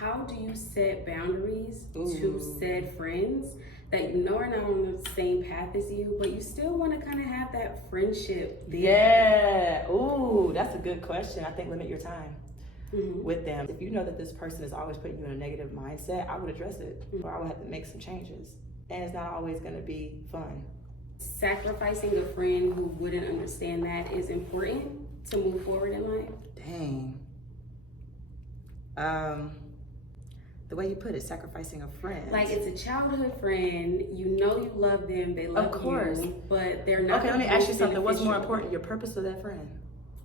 How do you set boundaries Ooh. to said friends that you know are not on the same path as you, but you still want to kind of have that friendship there? Yeah. Ooh, that's a good question. I think limit your time Mhm. with them. If you know that this person is always putting you in a negative mindset, I would address it, or I would have to make some changes. And it's not always going to be fun. Sacrificing a friend who wouldn't understand that is important to move forward in life. Dang. The way you put it, sacrificing a friend. Like, it's a childhood friend, you know you love them, they love Of course. you, but they're not. Okay, let me ask you something. What's more beneficial. important, your purpose or that friend?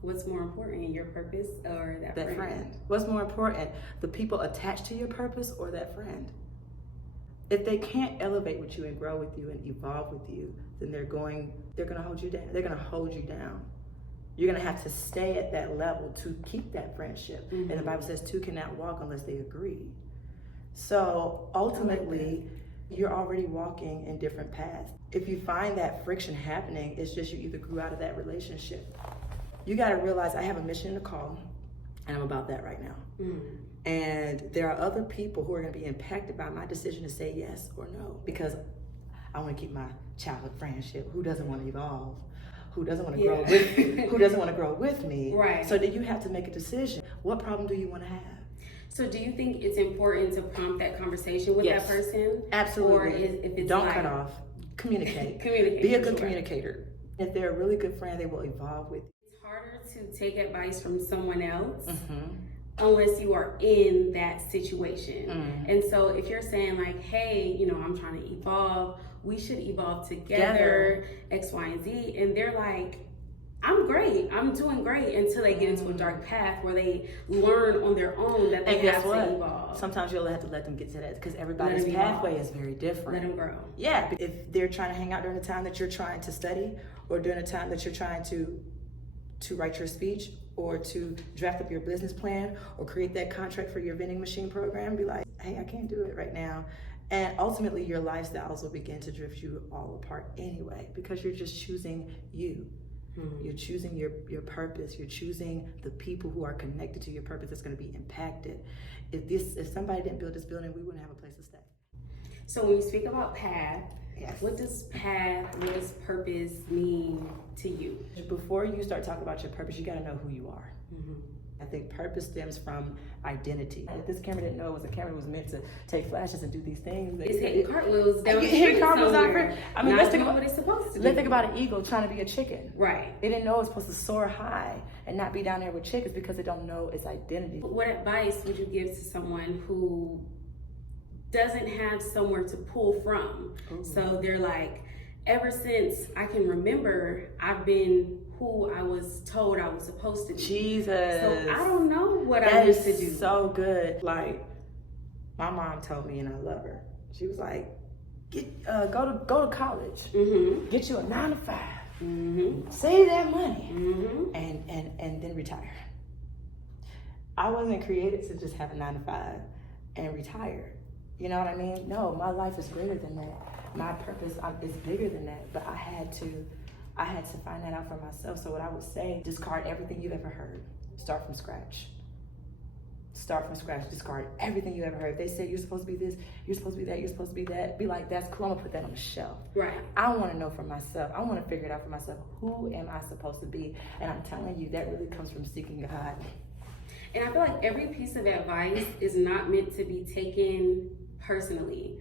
What's more important, your purpose or that That friend. What's more important, the people attached to your purpose or that friend? If they can't elevate with you and grow with you and evolve with you, then they're going to hold you down. They're going to hold you down. You're going to have to stay at that level to keep that friendship. Mm-hmm. And the Bible says two cannot walk unless they agree. So ultimately, you're already walking in different paths. If you find that friction happening, it's just you either grew out of that relationship. You got to realize I have a mission to call, and I'm about that right now. Mm-hmm. And there are other people who are going to be impacted by my decision to say yes or no, because I want to keep my childhood friendship. Who doesn't want to evolve? Who doesn't want to grow with me? Who doesn't want to grow with me? Right. So then you have to make a decision. What problem do you want to have? So do you think it's important to prompt that conversation with Yes. that person? Absolutely. Or if it's Don't like, cut off. Communicate. Communicate. Be a for good sure. communicator. If they're a really good friend, they will evolve with It's harder to take advice from someone else you. unless you are in that situation. Mm. And so if you're saying like, hey, you know, I'm trying to evolve, we should evolve together, X, Y, and Z. And they're like, I'm great, I'm doing great, until they get into a dark path where they learn on their own that they And guess have what? to evolve. Sometimes you'll have to let them get to that because everybody's them pathway evolve. is very different. Let them grow. Yeah, if they're trying to hang out during the time that you're trying to study, or during the time that you're trying to write your speech, or to draft up your business plan, or create that contract for your vending machine program, be like, hey, I can't do it right now. And ultimately your lifestyles will begin to drift you all apart anyway, because you're just choosing you. Mm-hmm. You're choosing your purpose. You're choosing the people who are connected to your purpose that's going to be impacted. If somebody didn't build this building, we wouldn't have a place to stay. So when you speak about path, Yes. what does purpose mean to you? Before you start talking about your purpose, you got to know who you are. Mm-hmm. I think purpose stems from identity. If this camera didn't know it was a camera, it was meant to take flashes and do these things. It's hitting cartwheels down You the hitting street cartwheels out somewhere. there? I mean, Not let's think doing about what it's supposed to Let's do. think about an eagle trying to be a chicken. Right. It didn't know it was supposed to soar high and not be down there with chickens because it don't know its identity. What advice would you give to someone who doesn't have somewhere to pull from? Ooh. So they're like, ever since I can remember, I've been who I was told I was supposed to be. Jesus. So I don't know what I That need is to do. so good. Like, my mom told me, and I love her. She was like, go to college. Mm-hmm. Get you a 9 to 5. Mm-hmm. Save that money. Mm-hmm. And then retire. I wasn't created to just have a 9 to 5 and retire. You know what I mean? No, my life is greater than that. My purpose is bigger than that. But I had to find that out for myself. So what I would say, discard everything you've ever heard. Start from scratch. Start from scratch. Discard everything you ever heard. If they say you're supposed to be this, you're supposed to be that, you're supposed to be that, be like, that's cool. I'm gonna put that on the shelf. Right. I want to know for myself. I want to figure it out for myself. Who am I supposed to be? And I'm telling you, that really comes from seeking God. And I feel like every piece of advice is not meant to be taken personally.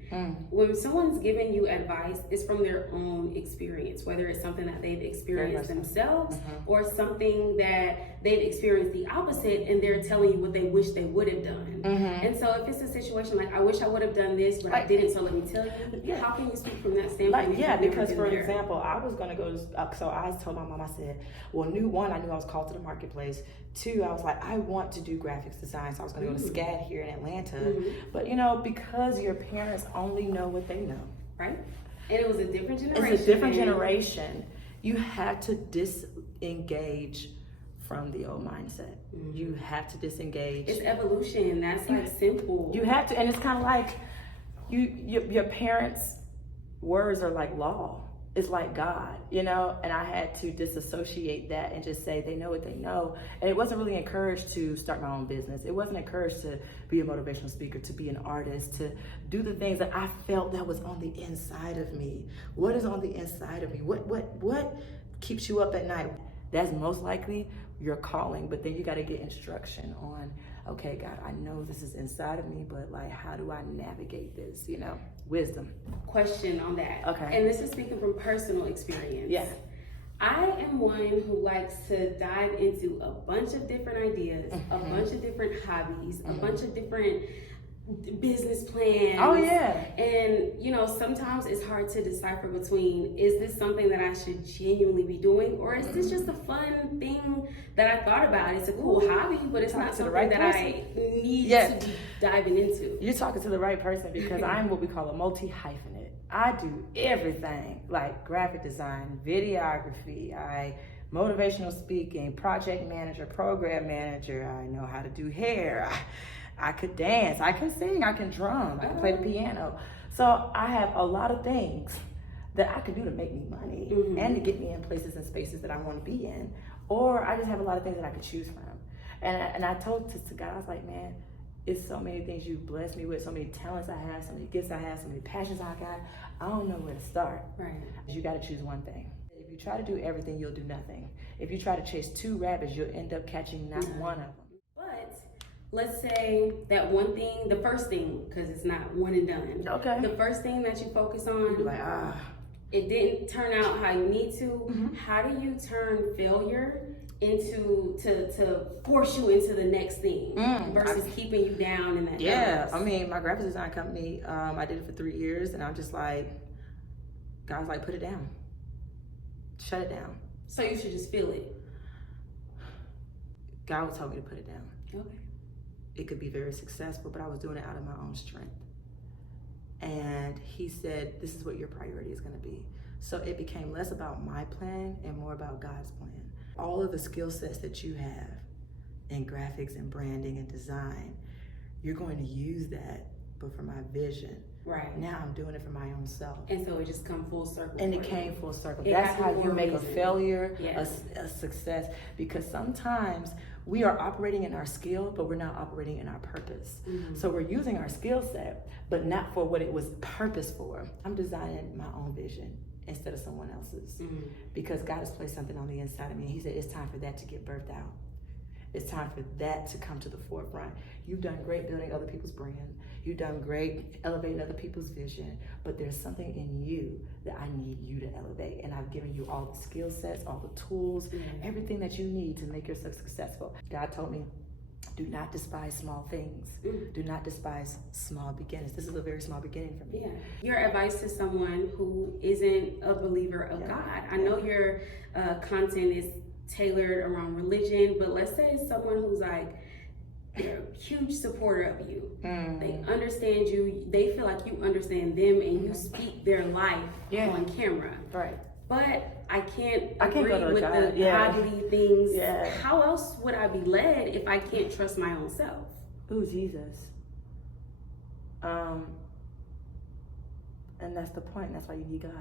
When someone's giving you advice, it's from their own experience, whether it's something that they've experienced themselves or something that they've experienced the opposite and they're telling you what they wish they would have done. And so if it's a situation like, I wish I would have done this, but I didn't, so let me tell you, how can you speak from that standpoint? Because for example, I was going to go, so I told my mom, I said, well, I knew I was called to the marketplace. 2, I was like, I want to do graphics design, so I was going to go to SCAD here in Atlanta. But you know, because your parents only know what they know. Right. And it was a different generation. It's a different generation. You have to disengage from the old mindset. You have to disengage. It's evolution. That's like simple. You have to, and it's kind of like your parents' words are like law. is like God, you know? And I had to disassociate that and just say, they know what they know. And it wasn't really encouraged to start my own business. It wasn't encouraged to be a motivational speaker, to be an artist, to do the things that I felt that was on the inside of me. What is on the inside of me? What keeps you up at night? That's most likely your calling, but then you got to get instruction on, okay, God, I know this is inside of me, but like, how do I navigate this, you know? Wisdom. Question on that. Okay. And this is speaking from personal experience. Yeah. I am one who likes to dive into a bunch of different ideas, a bunch of different hobbies, a bunch of different business plans. Oh yeah. And you know, sometimes it's hard to decipher between, is this something that I should genuinely be doing, or is this just a fun thing that I thought about? It's a cool hobby, but it's not something that I need to be diving into. You're talking to the right person, because I'm what we call a multi-hyphenate. I do everything, like graphic design, videography, motivational speaking, project manager, program manager. I know how to do hair. I could dance, I can sing, I can drum, I can play the piano. So I have a lot of things that I can do to make me money and to get me in places and spaces that I want to be in. Or I just have a lot of things that I could choose from. And I told to God, I was like, man, it's so many things you've blessed me with, so many talents I have, so many gifts I have, so many passions I got. I don't know where to start. Right. You got to choose one thing. If you try to do everything, you'll do nothing. If you try to chase 2 rabbits, you'll end up catching not one of them. But let's say that one thing, the first thing, because it's not one and done. Okay. The first thing that you focus on, Like, it didn't turn out how you need to. How do you turn failure into to force you into the next thing versus keeping you down in that? Yeah, I mean, my graphic design company, I did it for 3 years, and I'm just like, God's like, put it down, shut it down. So you should just feel it. God would tell me to put it down. Okay. It could be very successful, but I was doing it out of my own strength. And he said, this is what your priority is going to be. So it became less about my plan and more about God's plan. All of the skill sets that you have in graphics and branding and design, you're going to use that, but for my vision. Right. Now I'm doing it for my own self. And so it just come full circle. And it came full circle. It That's how happened you for a make a reason. failure Yes. a success. Because sometimes we are operating in our skill, but we're not operating in our purpose. So we're using our skill set, but not for what it was purpose for. I'm designing my own vision instead of someone else's. Because God has placed something on the inside of me. He said, it's time for that to get birthed out. It's time for that to come to the forefront. You've done great building other people's brand. You've done great elevating other people's vision, but there's something in you that I need you to elevate. And I've given you all the skill sets, all the tools, everything that you need to make yourself successful. God told me, do not despise small things. Do not despise small beginnings. This is a very small beginning for me. Yeah. Your advice to someone who isn't a believer of God. I know your content is tailored around religion, but let's say it's someone who's like, they're a huge supporter of you. They understand you. They feel like you understand them, and you speak their life on camera. Right. But I can't go agree to with God. the godly things. Yeah. How else would I be led if I can't trust my own self? Ooh, Jesus. And that's the point. That's why you need God.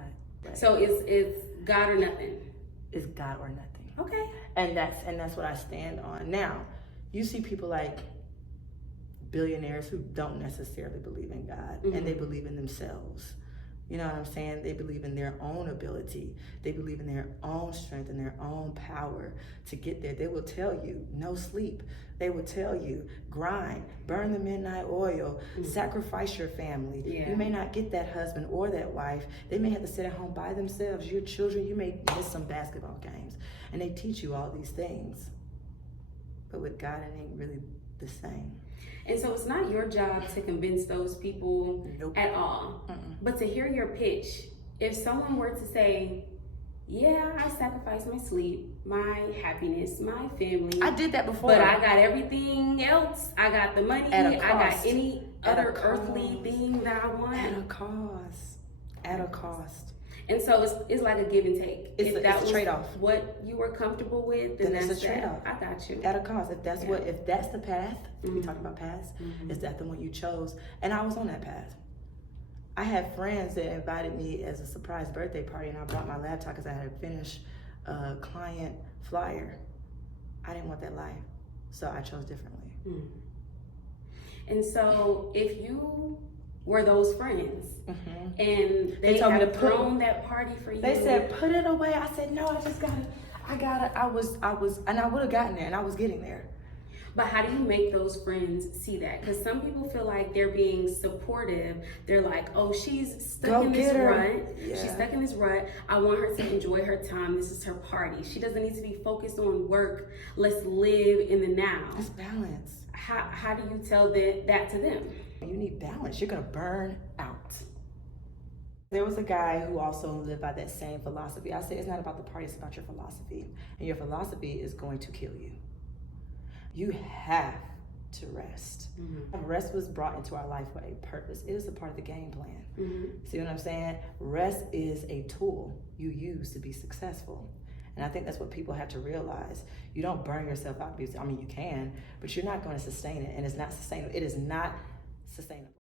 Right? So it's God or nothing. It's God or nothing. Okay. And that's what I stand on. Now, you see people like billionaires who don't necessarily believe in God, and they believe in themselves. You know what I'm saying? They believe in their own ability. They believe in their own strength and their own power to get there. They will tell you, no sleep. They will tell you, grind, burn the midnight oil, sacrifice your family. Yeah. You may not get that husband or that wife. They may have to sit at home by themselves. Your children, you may miss some basketball games. And they teach you all these things. But with God, it ain't really the same. And so it's not your job to convince those people at all. But to hear your pitch, if someone were to say, yeah, I sacrificed my sleep, my happiness, my family. I did that before. But I got everything else. I got the money. At a I got cost. any At a other earthly cost. thing that I want. At a cost. At a cost. And so it's like a give and take. It's a trade-off. What you were comfortable with, Then that's it's a trade-off. I got you. At a cost. If that's the path, we talk about paths, is that the one you chose? And I was on that path. I had friends that invited me as a surprise birthday party, and I brought my laptop because I had to finish a client flyer. I didn't want that life, so I chose differently. And so if you were those friends and they told me to thrown that party for you. They said, put it away. I said, no, I gotta, I was, and I would have gotten there, and I was getting there. But how do you make those friends see that? Because some people feel like they're being supportive. They're like, oh, she's stuck in this rut. Yeah. She's stuck in this rut. I want her to enjoy her time. This is her party. She doesn't need to be focused on work. Let's live in the now. It's balance. How do you tell that to them? You need balance. You're gonna burn out. There was a guy who also lived by that same philosophy. I said, it's not about the party, it's about your philosophy. And your philosophy is going to kill you. You have to rest. Rest was brought into our life for a purpose. It is a part of the game plan. See what I'm saying? Rest is a tool you use to be successful. And I think that's what people have to realize. You don't burn yourself out. I mean, you can, but you're not going to sustain it. And it's not sustainable. It is not